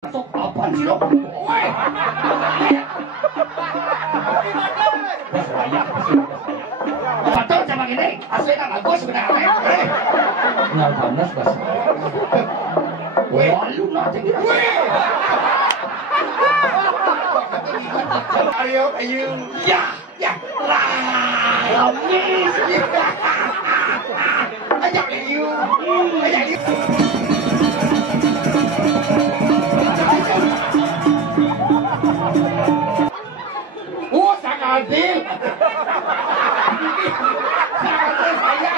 Masuk apaan sih lo? Woi. Betul sama gini, aslinya bagus sebenarnya. Nah, panas bas. Walu nanti kita. Ayo, ayo. Ya, ya. Lamis. Ajak ayo. Ajak ayo. Sangat adil. Sangat adil saya.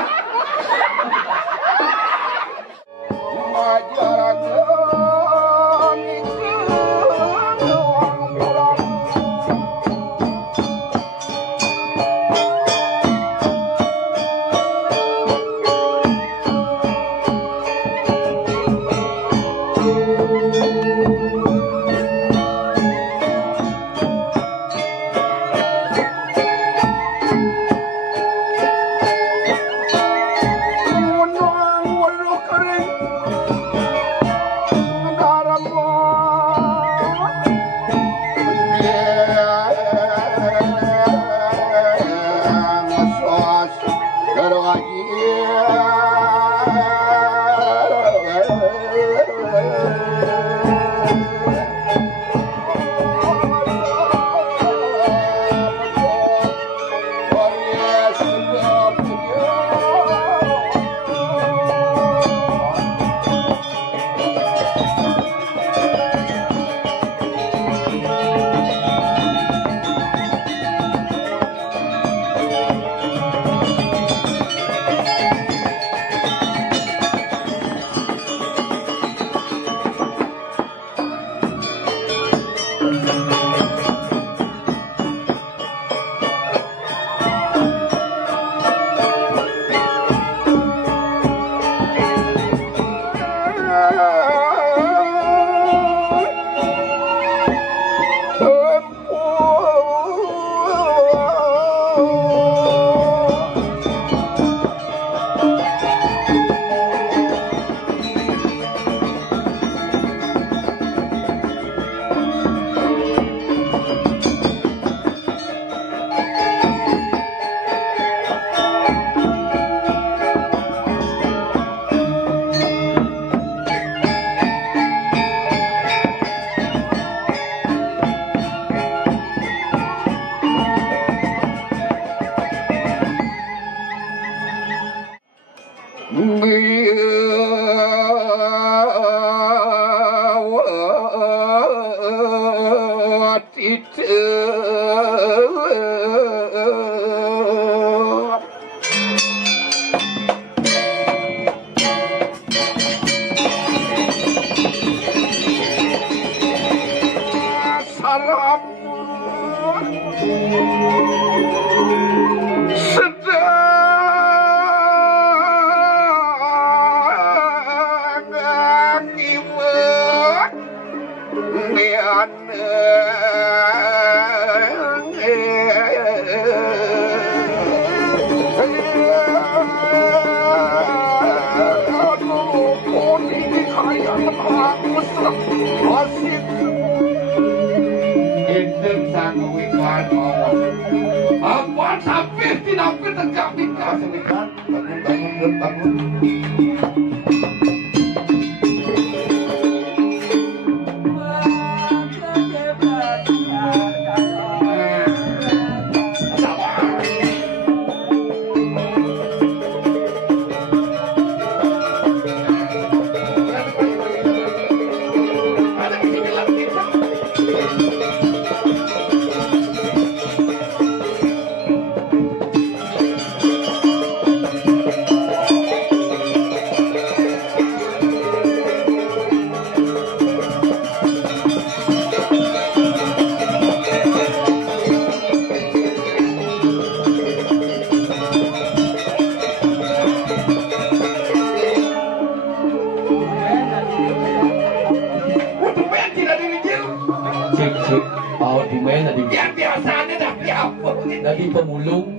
Lagi pemulung.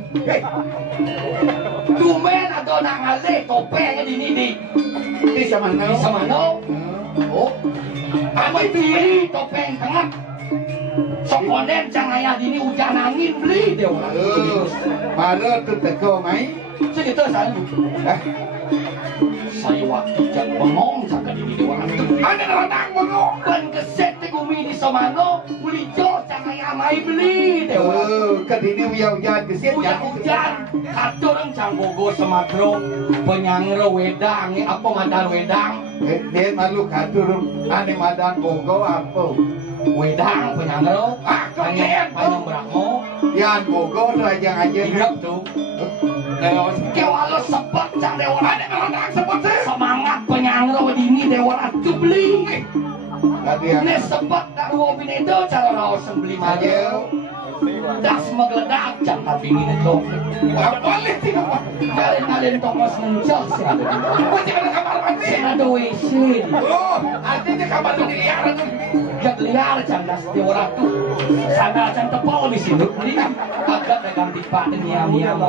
Tumen atau nangalih topeng di Di Samano. Di Samano. oh. Amai beli topeng tengah. Sokonen jangan ayah dini hujan angin beli dia. Baru tu teko mai. Segitu saya. Saya waktu jak bengong cakap dini dia orang tu. Ada orang bengong. Kan keset tegumi di Somano, beli jo jangan ayah mai beli dia. Kedini hujan keset. Hujan. Satu orang canggogo semakro penyangro wedang. Apa madar wedang? Dia malu katur ane madan bogo apa? Wedang penyangro. Panjang beramo. Yan bogo raja aja. Ingat tu. Kewalo sepet cang dewa ada orang sepet semangat penyangro dini dewa ratu beli. Ne sepet tak ruang binedo cara rawat sembeli maju. Das megledak cang tapi ini tu. Boleh tidak? Kalian Thomas muncul sih. Macam ada kamar mandi. Saya ada WC. Oh, artinya kamar mandi liar tu. Gak liar cang das dewa ratu. Sana cang tepal di sini. Agak dagang tipak niam-niam.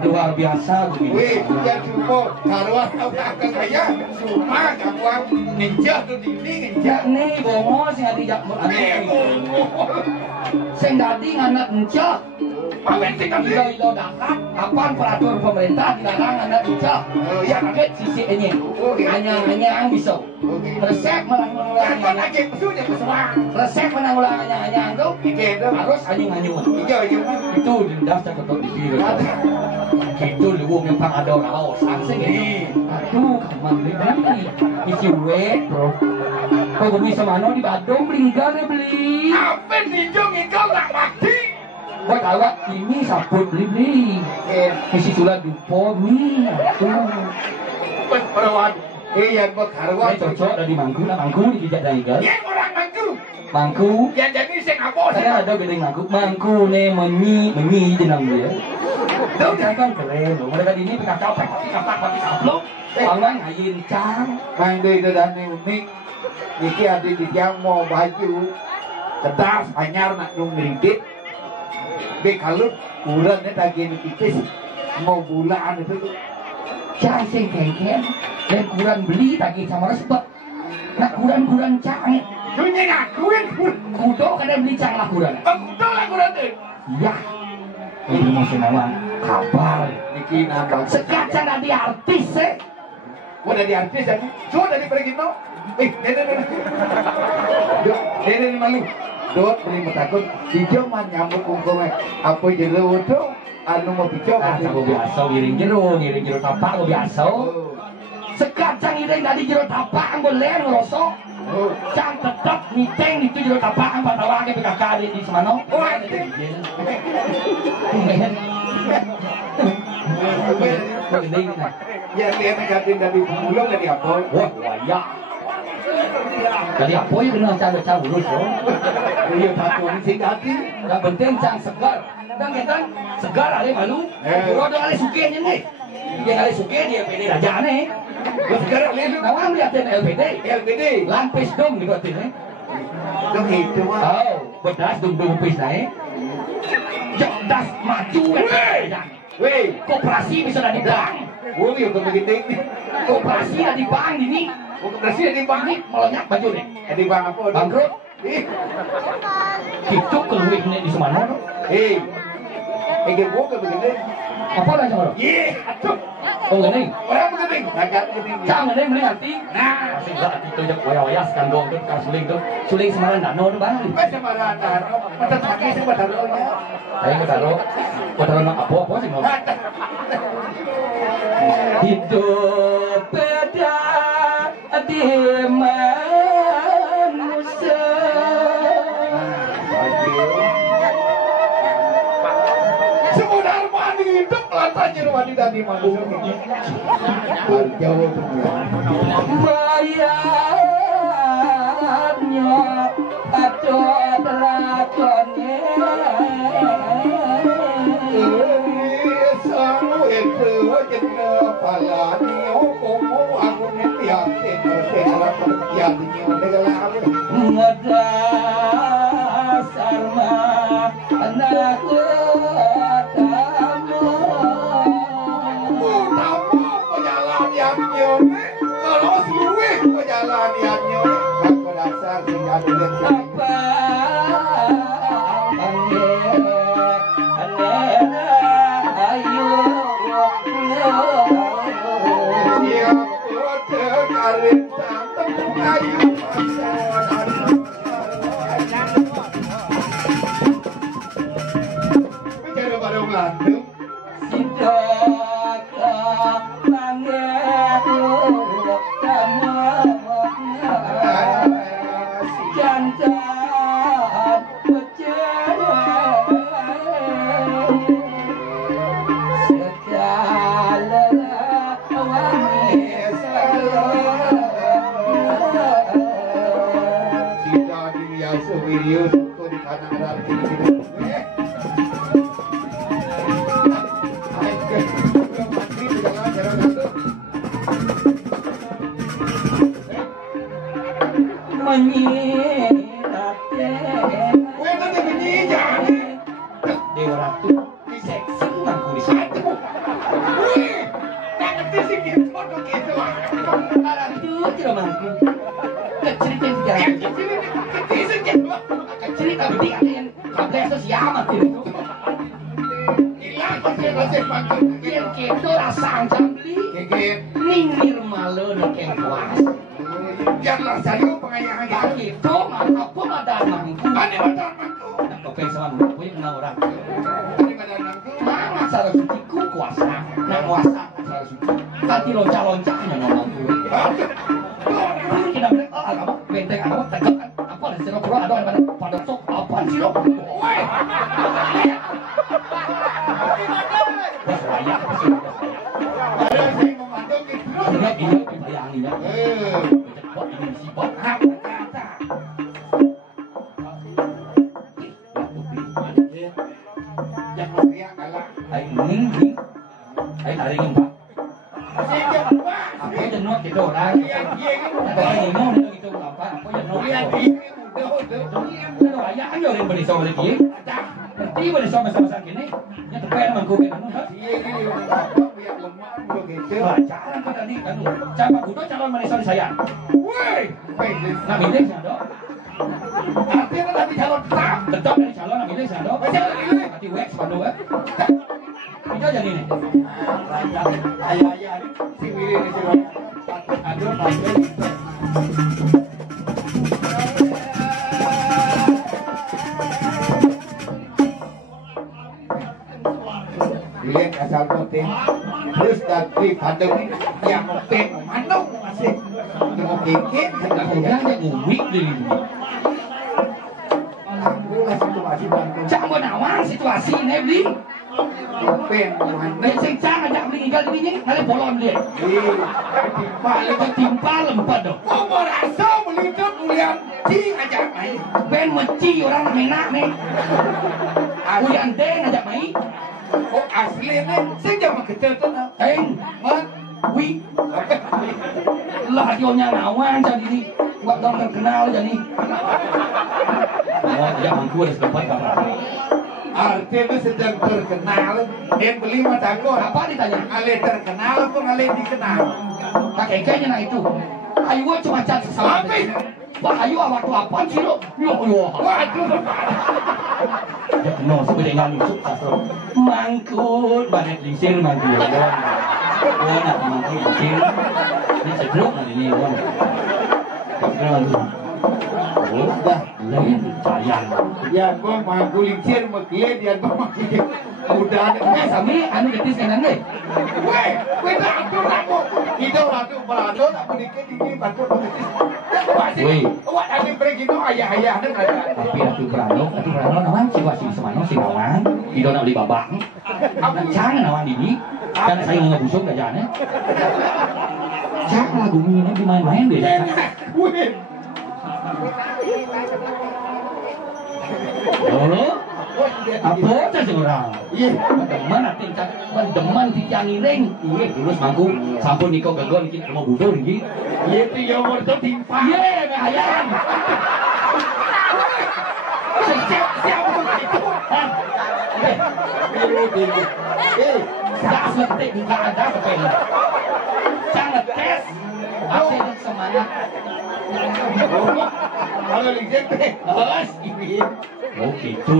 Luar biasa begini. Wih, dia cukup taruhan akan kaya. Cuma kamu ninja tu dini ninja. Nih bongo sih ada jak sing dadi anak encah. Pawen sing ilo dapat apaan peraturan pemerintah dilarang anak encah. Ya kaget sisi ini. Hanya yang bisa. Resep menanggulangi. Resep menanggulangi itu harus anyung-anyung. Itu daftar ketua di biru. Itu lu memang ada orang sangsing ini. Aduh, kemana isi wet bro. Kau bisa mana di Badung beli. Apa ninjung ikau tak mati? Buat awak ini sabut beli. Isi sulat dupo ni. Perawat. Yang berkarwan. Cocok dari Mangku di kijak dari gal. Yang orang Mangku. Mangku. Yang jadi sing apa? Saya ada gedeng Mangku ne menyi jenang dia. Tahu kan keren. Mereka ini berkata kapak sablon. Orang ngayin cang. Main di dalam unik. Niki ada di yang mau baju kedas anyar nak nung ringgit. Be kalau kurang ni tadi ni tipis mau bulan itu. Cang sing kengken dan kurang beli tadi sama respet. Nak kurang cang. Dunia ngakuin kudo kada beli cang lah kurang. Kudo lah kurang tu. Ya. Ini masih nama kabar. Niki nak sekacang ada artis Udah di artis jadi. Sudah dari pergi no. Nenek malu. Dot beli takut. Hijau man nyambut ungkong apa jero tu? Anu mau hijau. Aku biasa ngiring jero tapak aku biasa. Sekacang iring tadi jero tapak aku ler ngerosok. Cang tetap miteng itu jero tapak aku tahu lagi PKK di semano. Oh anjing. Ya lihat negatif dari pulau dari apa? Wah, ya. Dari apa ya kena cara urus yo? Iya satu sing hati. Yang penting cang segar. Dan kita segar ale malu. Puro do ale suke nih. Yang ale suke dia PD raja nih. Segar ale lu. Nawang liatin LPD. Lampis dong di batin nih. Dong itu mah. Oh, bedas dong pis naik. Das maju Weh, koperasi bisa ada di bank. Woi, yo begitu. Koperasi ada di bank ini. Koperasi ada di bank Ini melonyak baju nih. Ada di bank apa? Bangkrut. Itu keluih nih di semana. Ege buka begitu. Apa dah sama lo? Atuh. Oh gini. Orang begitu. Nakat begitu. Cang gini beli hati. Nah, masih enggak itu jak waya-waya skandong tuh kan suling semaran dano tuh bang. Semaran dano. Mata kaki sih bataronya. Ayo kita nak apa sih mau? Hidup beda di manusia. Semudah mandi hidup lantanya mandi dari manusia. Jauh bayarnya atau drakonnya. Dasar mah anak tamu pejalan yang nyone kalau suwe pejalan Artinya sedang terkenal, yang beli mata gua. Apa ditanya? Ale terkenal apa ale dikenal? Kakeknya nah itu. Ayo cuma cat sesama. Wah, ayo waktu apa sih lo? Yo. Waduh. No, sebenarnya nusuk sasro. Mangkut, banyak lisir mangkut. Wah, nak mangkut lisir. Ini sedruk nanti ini, wah. Udah, lain sayang. Ya, gua mangkut lisir, makanya dia mangkut. Udah, sami, anu getis kanan deh. Weh, atur aku. Itu ratu berado, aku dikit ini batu getis. Wah, ada begitu ayah-ayah ada. Tapi ratu berado nawan si semano si nawan, itu nak beli babak. Jangan nawan ini, karena saya mau ngebusuk gajannya. Jangan lagu ini dimain-main deh. Weh. Halo? Apa aja orang? Iya, teman tingkat pendeman tijang iring. Iya, terus mangku sampun niko gagon kita mau budur iki. Iya, tiga wortel timpa. Iya, ayam. Siap begitu. Jangan seperti buka ada sepeda. Jangan tes. Apa semangat? Kalau lihat teh, ini. Oh gitu.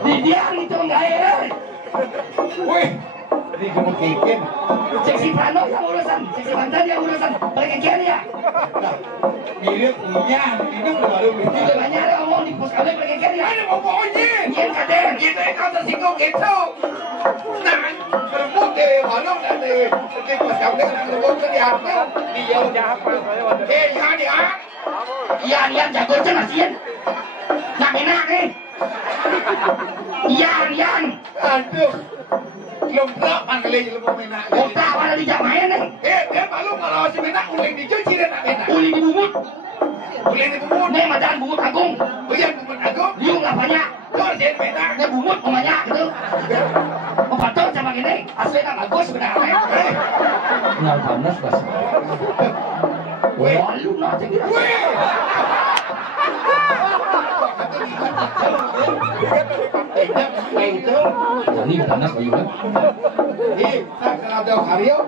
Di dia itu enggak ya. Wih, ini cuma kikin. Seksi Prano yang urusan, seksi Banten yang urusan. Perkekian ya. Mirip punya, ini baru Itu banyak ada ngomong di pos kami perkekian ya. Ada ngomongnya. Iya kadang. Gitu ya kau tersinggung gitu. Nah, berbuk deh, walau nanti pas kamu dengan berbuk ke dia, dia udah apa? Ya dia. Iya dia jago cenah sieun. Nak enak nih. Iya. Aduh. Lomplak manggilnya jelemu menak. Kota mana di Jamain nih. Dia malu kalau si menak uling dicuci dan nak menak. Uli di bumut. Uling di bumut. Nih madan bumut agung. Uyan bumut agung. Liu nggak banyak. Tuh dia menak. Nih bumut banyak gitu. Oh betul sama gini. Aslinya bagus sebenarnya. Nggak panas bas. Wah lu nanti gitu. Ini panas payung. Kalau ada karyo,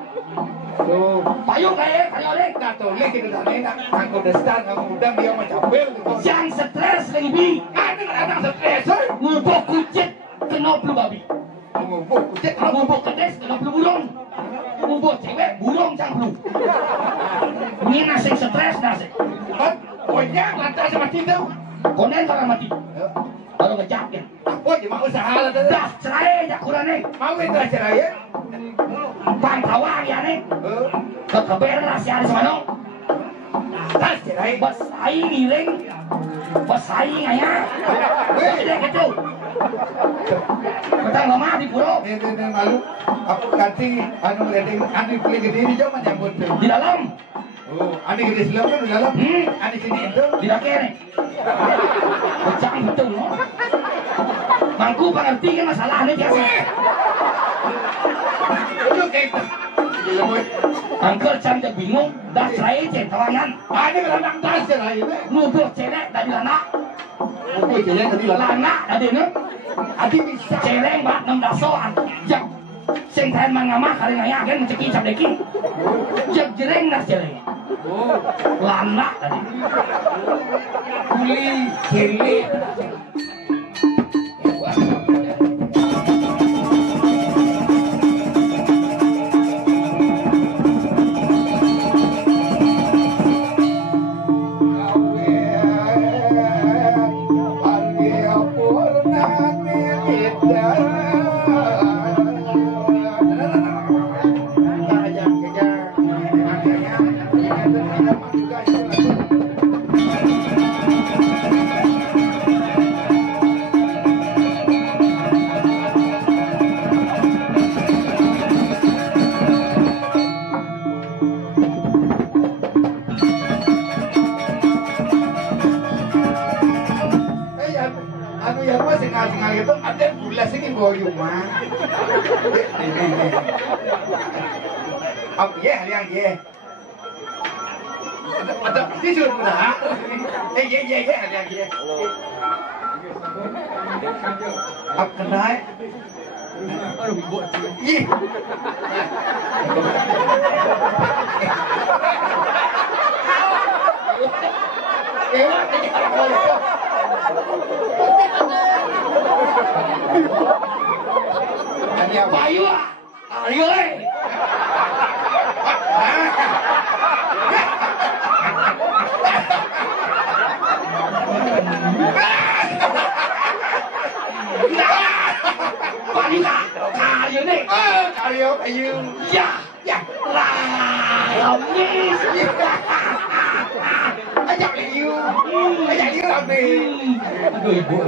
tuh Payung kayak lek. tulis kita tadi nak aku destan aku udang dia mencapil. Yang stres lebih. Ada anak stres, Ngubuk kucit kena flu babi. ngubuk kucing, Ngubuk kedes kena flu burung. Ngubuk cewek burung cang flu. Ini nasi stres nasi. kan? Pokoknya lantas sama itu. Konen orang mati. Baru ngejakin. Oh, cuma usaha lah tuh. Das cerai ya kurang nih. Mau itu cerai ya? Pantawang ya nih. Kekeberan nasi ada semano. Tas cerai. Bersaing miring. Bersaing aja. Gede gitu. Kita nggak mati bro. Ini malu. Aku ganti anu rating anu pilih gede ini cuma nyambut tuh. Di dalam. Oh, anu gede sebelah kan di dalam. Anu sini itu. Di dake nih. Pecah betul no. Mangku pengerti kan masalahnya biasa. Itu kita. Angkel cantik bingung. Dah cerai cek tawangan. Ada anak tas cerai itu. Nuduh cewek dari anak. Aku jalan tadi lah. Anak tadi nih. Adi bisa. Cewek mbak 6 soan. Jak. Sing tahan mangamah kali naya kan menceki cabdeki. Jak jereng nas jereng. Lana tadi. Kuli kiri. Anu yang masih ngal-ngal itu ada bulas ini boyong mah. Apa ya yang ye? Ada tidur mudah. Ye yang ye. Apa kenai? Ye. Bayu ah. Ayo eh. Bayu ah. Ayo nih. Ayo. Ya. Lamis. Ajak liu apa? Aduh ibu.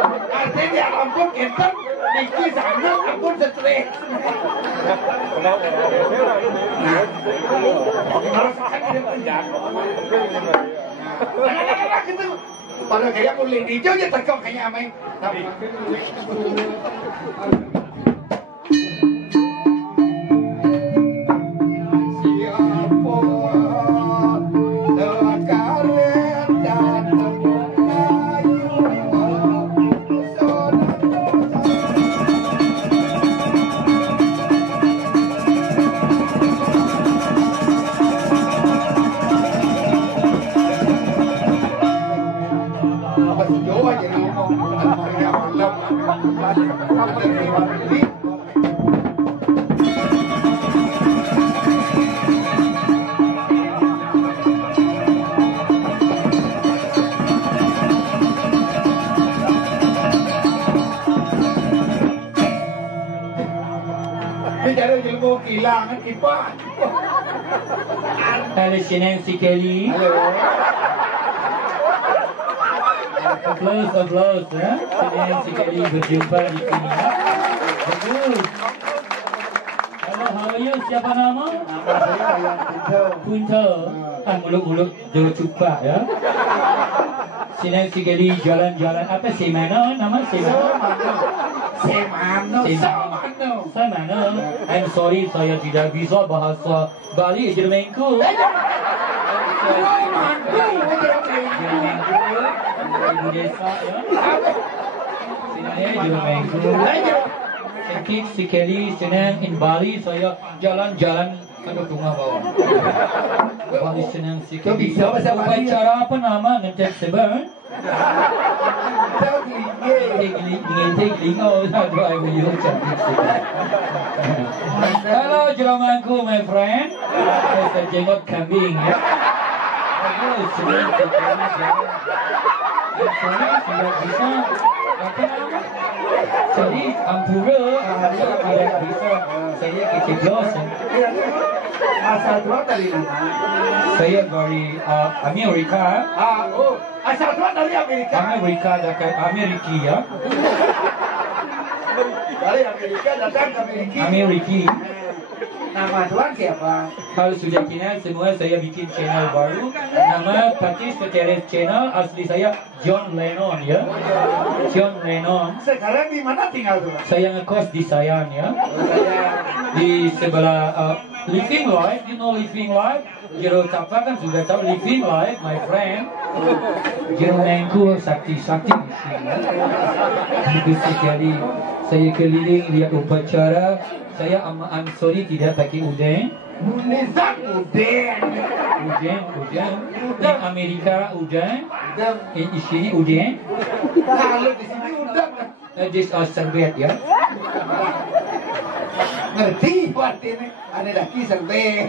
Artinya ampun enten niki sana ampun stres. Nah, harus akan ada penjara. Anak-anak itu pada kayak kulit hijau aja terkong kayak main. Kehilangan kipas. Halo Sineng si Kelly. Applause ya. Sineng si Kelly berjumpa di sini. Bagus. Halo, how are you? Siapa nama? Nama saya Ayam Punta. Mulut-mulut jauh cupak ya. Sineng si Kelly jalan-jalan apa Semana? Nama Semana. Semana. I'm sorry saya tidak bisa bahasa Bali Jermenku. Ibu desa ya. Sini Jermenku. Cantik sekali senang in Bali saya jalan-jalan ke tengah bawah. Bali senang sekali. Upacara apa nama nanti sebar? Halo jeramanku my friend. Saya jenggot kambing ya. Bagus, sudah tidak bisa apa nama? Jadi ampura tidak bisa saya keceblosan. Asal tuan dari mana? Saya dari Amerika. Asal tuan dari Amerika. Amerika dekat Amerika ya. Dari Amerika datang ke Amerika. Amerika. Nama tuan siapa? Kalau sudah kenal semua saya bikin channel baru. Nama Patis Teres Channel asli saya John Lennon ya. John Lennon. Sekarang di mana tinggal tuan? Saya ngekos di Sayan ya. Di sebelah Living Life, you know Living Life? Jero Tapa kan sudah tahu Living Life, my friend. Jero Nengku sakti-sakti di sini. Itu sekali saya keliling lihat upacara. Saya I'm sorry tidak pakai udeng. Nizam udeng. Udeng. Di Amerika udeng. Di sini udeng. Kalau di sini udeng. This serbet ya. Ngerti buat ini. Ada lagi serbet.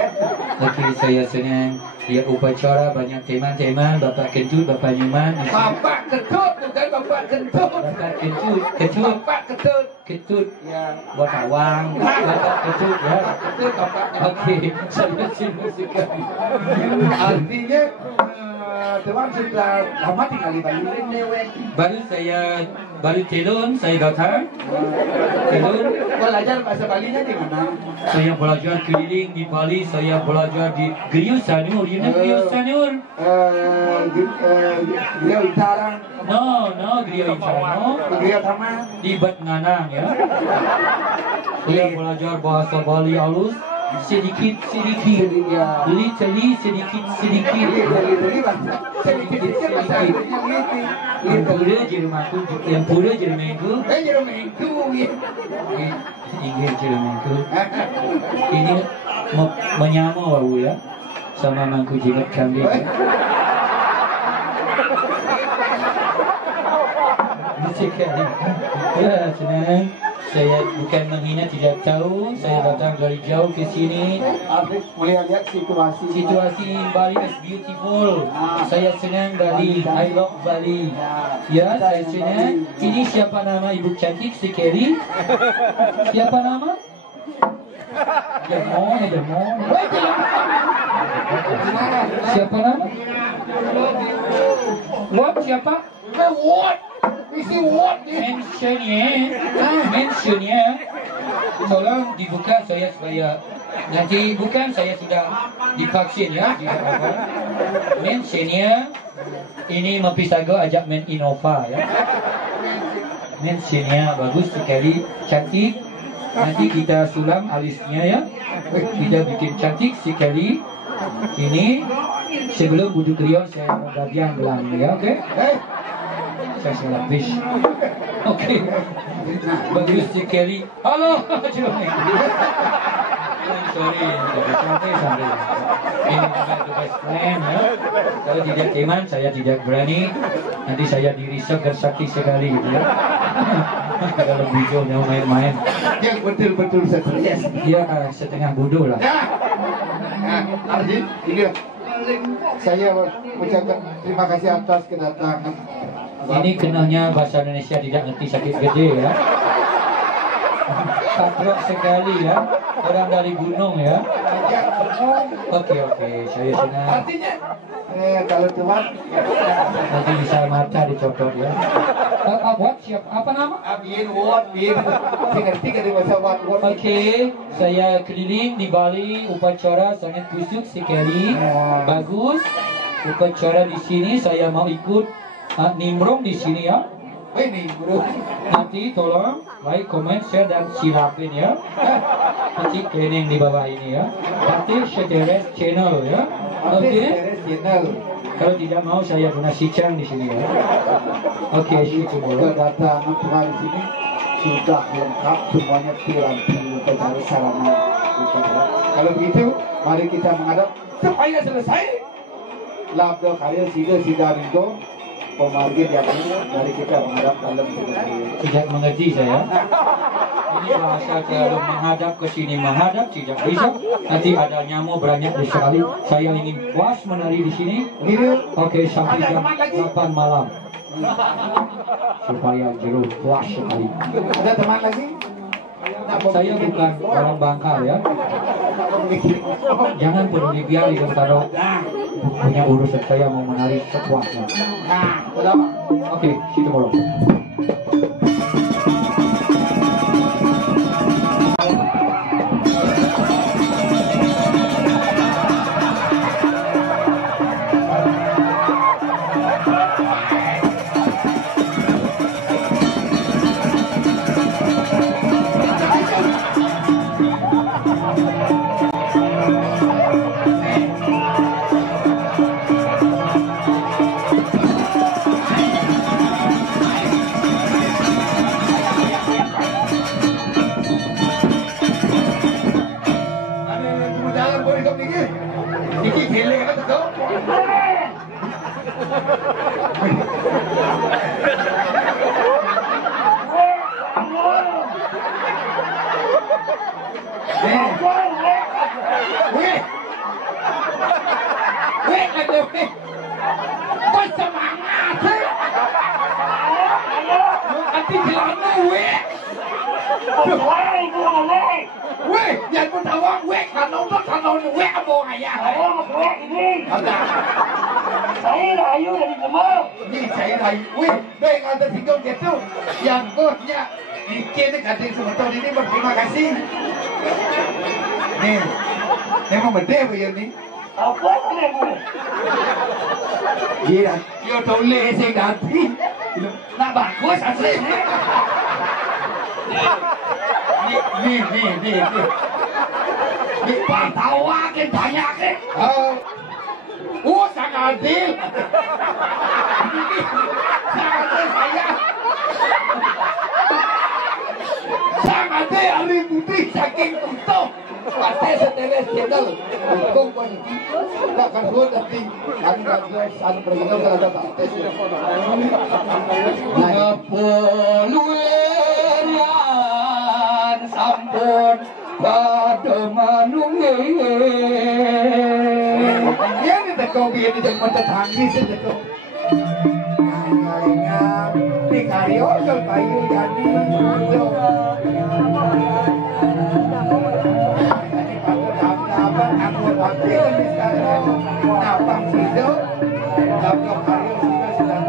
Oke, saya senang lihat upacara banyak teman-teman, Bapak Kentut, Bapak Nyuman. Bapak Ketut, bukan Bapak Kentut. Bapak Kentut. Bapak Ketut. Ketut. Ya. Bapak Wang. Bapak Ketut ya. Ketut Bapak. Oke, saya senang sekali. Artinya tuan sudah lama tinggal di Bali. Baru telun saya datang. Telun. Belajar bahasa Balinya di mana? Saya belajar keliling di Bali. Saya belajar di Griyo Sanur. You know Griyo Sanur? Griyo Utara. No, Griyo Utara. Griyo Tama. Di Batnanang ya. Saya belajar bahasa Bali halus. Sedikit. Ya. Little sedikit. Yang pura Jermanku. Inggris Jermanku. Ini menyama bau ya. Sama mangku jimat kambing. Ya, senang. Saya bukan menghina, tidak tahu. Saya datang dari jauh ke sini. Habis mulai lihat situasi. Situasi Bali is beautiful. Saya senang Bali. I love Bali. Ya, saya senang. Ini siapa nama ibu cantik si Kelly? Siapa nama? Jamon. Siapa nama? What? Siapa? What? Isi what ni? Mentionnya tolong dibuka saya supaya nanti bukan saya sudah divaksin ya tidak apa. Mentionnya ini Mempisago ajak main Innova ya. Mentionnya bagus sekali, cantik. Nanti kita sulam alisnya ya. Kita bikin cantik sekali. Ini sebelum bujuk rion saya bagian gelang ya, oke? Saya salah bis. Oke. Bagus sekali. Halo, sorry, sampai. Ini juga the best friend ya. Kalau tidak teman saya tidak berani. Nanti saya dirisok dan sakit sekali gitu ya. Kalau bijo mau main-main. Yang betul-betul stres. Dia setengah bodoh lah. Arjin, ini saya ucapkan terima kasih atas kedatangan. Ini kenalnya bahasa Indonesia tidak ngerti sakit gede ya. Saklok sekali ya. Orang dari gunung ya. Oke, saya senang. Artinya, kalau teman Nanti bisa mata dicopot ya. What siap? Apa nama? Abin, what, bin. Ngerti kan di bahasa what. Oke, saya keliling di Bali, upacara sangat kusuk sekali, bagus. Upacara di sini saya mau ikut nimbrung di sini ya. Ini bro. Nanti tolong like, comment, share dan silapin ya. Ketik kening di bawah ini ya. Nanti Seteres channel ya. Oke. Channel. Kalau tidak mau saya donasi cang di sini ya. Oke, itu dulu. Kedatangan Tuhan di sini sudah lengkap semuanya piranti upacara sarana upacara. Kalau begitu, mari kita menghadap supaya selesai. Labdo karya sida rido pemargin yang dari kita menghadap dalam sebenarnya. Tidak mengerti saya. Ini bahasa kalau menghadap ke sini menghadap tidak bisa. Nanti ada nyamuk banyak sekali. Saya ingin puas menari di sini. Oke, sampai jam 8 malam. Supaya jeruk puas sekali. Ada teman lagi? Saya bukan orang Bangka ya. Jangan peduli biar itu taruh punya urusan saya mau menari sepuasnya. Oke, situ dulu. Yang bosnya bikin gading sebetulnya ini berterima kasih. Nih, memang beda begini. Apa ini? Iya, yo toleh sih ganti. Nak bagus asli. Nih. Nih patawa ke banyak ke. Sangat adil. Sangat saya. Sangat ahli putih saking utuh. Partai Seteres channel hukum politik tak akan buat nanti kami akan bergabung terhadap partai. Ngapuluan sampun pada manunge. Dia ni tekau biar dia jangan tetanggi sih tekau. Ingat di karyo kalau kayu jadi. Napang sido, laptop karyo sudah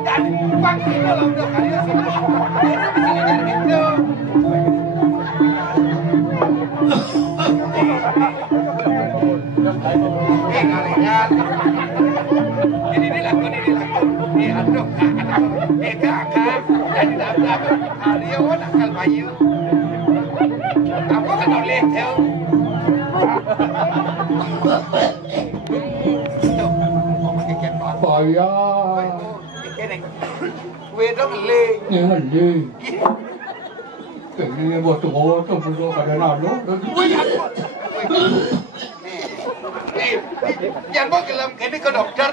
Dan pakai kalau udah kalian sih. Itu mesti ngajar gitu. Kalian. Ini lagu. Ini aduh. Ini kakak. Jadi dah. Kalian nakal bayu. Kamu kan boleh tahu. Baya. Quê đó mình lê. Nhưng mình đi. Tự nhiên một tổ tôi vừa rồi phải nào lúc đó. Jangan bawa ke dalam ini ke dokter.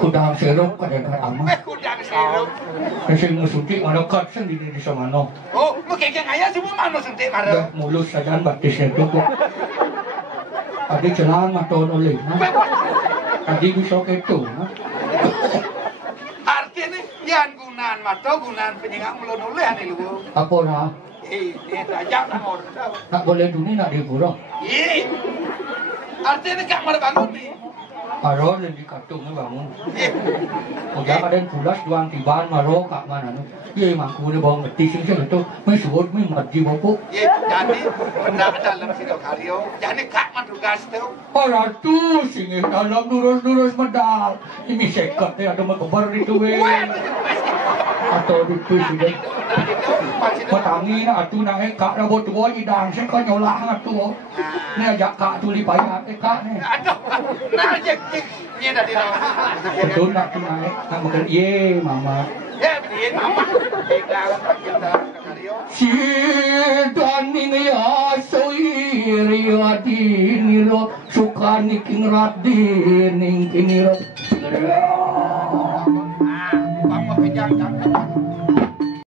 Kudang serum kadang-kadang. Kudang serum. Kasi musuti mana kat sendiri di sana no. Oh, mungkin yang ayah semua mana suntik marah. Mulut saja batis itu kok. Tadi jalan maton oleh. Tadi bisa itu. Artinya yang gunaan mata gunaan penyengak mulut oleh ani lu. Apa lah? Dia tajam nak orang tahu. Nak boleh dunia nak diburuk. Artinya kak mar bangun ni. Maro di katung ni bangun. Mungkin ada pulas duang tiban maro kak mana nu. Ye mangku ni bang mati sing itu. Mai suot mai mati bopo. Jadi nak dalam sido karyo. Jadi kak man tugas tu. Orang tu sing dalam lurus medal. Ini sekat ya ada makabar itu we. Atau di tu sih. Matangi na atu na kak na bot boy idang sing kan nyolah atu. Ni ajak kak tu li payah kak ni. Aduh. Nah je ni dah di dalam. Betul nak tu na nak makan ye mama. Ya ni mama. Kita kita karyo. Si dan ni ya soiri ati ni ro sukani king radin ning kini ro. Papa pejang